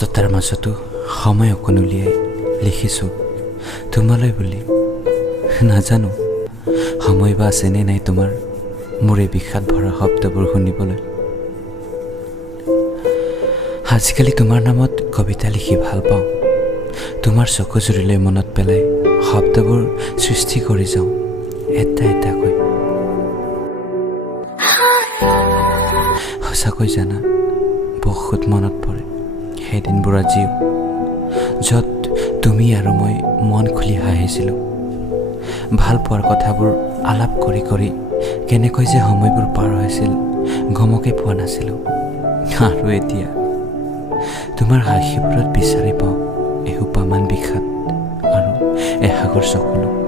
ব্যস্ততাৰ মাজতো সময় অকণ উলিয়াই লিখিছোঁ তোমালৈ বুলি। নাজানো সময় বা আছেনে নাই তোমাৰ মোৰ এই বিষাদ ভৰা শব্দবোৰ শুনিবলৈ। আজিকালি তোমাৰ নামত কবিতা লিখি ভাল পাওঁ। তোমাৰ চকু জুৰিলৈ মনত পেলাই শব্দবোৰ সৃষ্টি কৰি যাওঁ এটা এটাকৈ। সঁচাকৈ জানা, বহুত মনত পৰে সেই দিনবোৰ আজিও, য'ত তুমি আৰু মই মন খুলি হাঁহিছিলোঁ। ভাল পোৱাৰ কথাবোৰ আলাপ কৰি কৰি কেনেকৈ যে সময়বোৰ পাৰ হৈছিল গমকে পোৱা নাছিলোঁ। আৰু এতিয়া তোমাৰ হাঁহিবোৰত বিচাৰি পাওঁ এসোপামান বিষাদ আৰু এসাগৰ চকুলো।